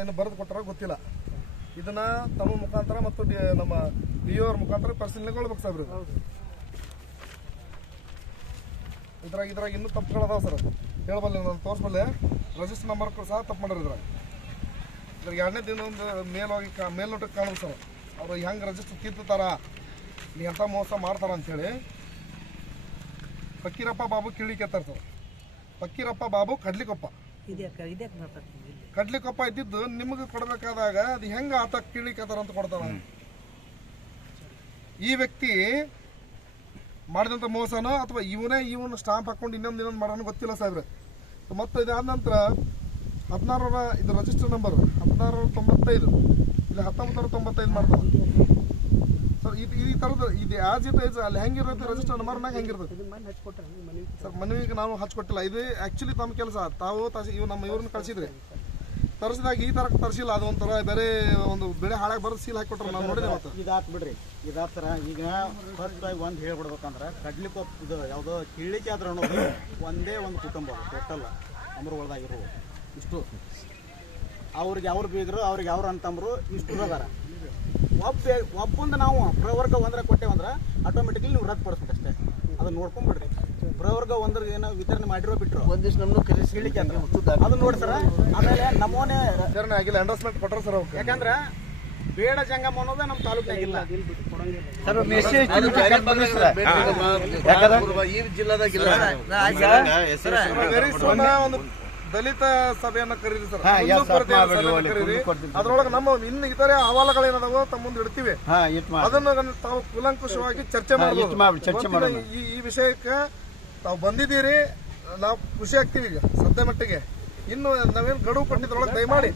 ಏನು ಬರೆದು ಕೊಟ್ಟಾರ ಗೊತ್ತಿಲ್ಲ. ಇದನ್ನ ತಮ್ಮ ಮುಖಾಂತರ ಮತ್ತು ನಮ್ಮ ಡಿಒ ಅವ್ರ ಮುಖಾಂತರ ಪರಿಶೀಲನೆಗೊಳ್ಬೇಕು ಸಾಹೇಬ್ರು. ಇದ್ರಾಗ ಇನ್ನೂ ತಪ್ಪುಗಳದಾವ ಸರ್, ಹೇಳಬಲ್ಲೆ ನಾನು ತೋರಿಸ್ಬಲ್ಲೆ. ರಿಜಿಸ್ಟರ್ ನಂಬರ್ ಸಹ ತಪ್ಪು ಮಾಡ್ರಿ. ಇದ್ರಾಗ ಎರಡನೇ ದಿನ ಒಂದು ಮೇಲ್ನೋಟಕ್ಕೆ ಕಾಣುದು ಸರ್, ಅವ್ರು ಹೆಂಗೆ ರಿಜಿಸ್ಟರ್ ತಿಂತಾರ, ನೀ ಎಂಥ ಮೋಸ ಮಾಡ್ತಾರ ಅಂಥೇಳಿ. ಫಕೀರಪ್ಪ ಬಾಬು ಕಿಳಿಕೆತ್ತಾರ ಸರ್. ಫಕೀರಪ್ಪ ಬಾಬು ಕಡ್ಲಿಕೊಪ್ಪ ಇದ್ದಿದ್ದು ನಿಮಗೆ ಕೊಡಬೇಕಾದಾಗ ಅದು ಹೆಂಗೆ ಆತ ಕಿಳಿಕೆತ್ತಾರ ಅಂತ ಕೊಡ್ತಾರ. ಈ ವ್ಯಕ್ತಿ ಮಾಡಿದಂಥ ಮೋಸನೋ ಅಥವಾ ಇವನು ಸ್ಟಾಂಪ್ ಹಾಕೊಂಡು ಇನ್ನೊಂದು ಮಾಡೋಣ ಗೊತ್ತಿಲ್ಲ ಸಾಹೇಬ್ರೆ. ಮತ್ತು ಇದಾದ ನಂತರ 16 ಇದು ರಿಜಿಸ್ಟರ್ ನಂಬರ್ 1695 ಇಲ್ಲಿ 1995 ಮಾಡ್ತಾವ ಸರ್. ಈ ಥರದ್ದು ಇದು ಆಸ್ ಇಟ್ ಈಸ್ ಅಲ್ಲಿ ಹೆಂಗಿರುತ್ತೆ ರಿಜಿಸ್ಟರ್ ನಂಬರ್ನಾಗ ಹೆಂಗಿರ್ತದೆ ಸರ್. ಮನವಿಗೆ ನಾವು ಹಚ್ಕೊಟ್ಟಿಲ್ಲ. ಇದು ಆ್ಯಕ್ಚುಲಿ ತಮ್ಮ ಕೆಲಸ. ತಾವು ಇವ್ರನ್ನ ಕಳಿಸಿದ್ರಿ, ತರಿಸಿದಾಗ ಈ ಥರ ತರಿಸಿಲ್ಲ. ಅದು ಒಂಥರ ಬೇರೆ ಒಂದು ಬೆಳೆ ಹಾಳಾಗಿ ಬರೋದು ಸೀಲ್ ಹಾಕಿಕೊಟ್ರೆ ನಾವು ನೋಡಿದೆ. ಮತ್ತು ಇದಾತ್ ಬಿಡ್ರಿ, ಇದಾತರ ಈಗ ಫಸ್ಟ್ ಆಗಿ ಒಂದು ಹೇಳ್ಬಿಡ್ಬೇಕಂದ್ರೆ ಕಡ್ಲಿಕೊಪ್ಪ ಇದು ಯಾವುದೋ ಕಿಳಿಕೆ ಆದ್ರೆ ಅನ್ನೋದು ಒಂದೇ ಒಂದು ಕುಟುಂಬ ಟೋಟಲ್ ಅಮರಗೊಳದಾಗಿರು ಇಷ್ಟು. ಅವ್ರಿಗೆ ಅವ್ರು ಬೀಗರು, ಅವ್ರಿಗೆ ಅವ್ರು ಅಂತಂಬ್ರು ಇಷ್ಟು ಅದಾರ. ಒಬ್ಬಂದು ನಾವು ಪ್ರವರ್ಗ ಒಂದರ ಕೊಟ್ಟೇವಂದ್ರೆ ಆಟೋಮೆಟಿಕ್ಲಿ ನೀವು ರದ್ದು ಪಡಿಸ್ಬೇಕು ಅಷ್ಟೇ. ಅದನ್ನ ನೋಡ್ಕೊಂಡ್ಬಿಡ್ರಿ. ಪ್ರವರ್ಗ ಒಂದ್ರ ಏನೋ ವಿತರಣೆ ಮಾಡಿರೋ ಬಿಟ್ಟರು ಒಂದಿಷ್ಟು ನಮ್ಮನ್ನು ಕಿಳಿಕೆ ಅಂತ ಅದನ್ನ ನೋಡಿ ಸರ್. ಆಮೇಲೆ ನಮ್ಮೋನೆ ವಿತರಣೆ ಆಗಿಲ್ಲ, ಎಂಡೋಸ್ಮೆಂಟ್ ಕೊಟ್ಟರು ಸರ್. ಯಾಕಂದ್ರೆ ಬೇಡ ಜಂಗಮ ಅನ್ನೋದು ನಮ್ಮ ತಾಲೂಕಿನಾಗಿಲ್ಲ. ಒಂದು ದಲಿತ ಸಭೆಯನ್ನ ಕರೀರಿ ಸರ್, ಕರೀರಿ. ಅದ್ರೊಳಗೆ ನಮ್ಮ ಇನ್ನು ಇತರೆ ಅಹವಾಲುಗಳೇನದಾವೋ ತಮ್ಮ ಮುಂದೆ ಇಡ್ತೀವಿ. ಅದನ್ನು ತಾವು ಕೂಲಂಕುಷವಾಗಿ ಚರ್ಚೆ ಮಾಡಬಹುದು. ಈ ವಿಷಯಕ್ಕೆ ತಾವು ಬಂದಿದ್ದೀರಿ, ನಾವು ಖುಷಿ ಆಗ್ತೀವಿ. ಈಗ ಸದ್ಯ ಮಟ್ಟಿಗೆ ಇನ್ನು ನಾವೇನು ಗಡುವು ಕೊಟ್ಟಿದ್ರೊಳಗೆ ದಯಮಾಡಿ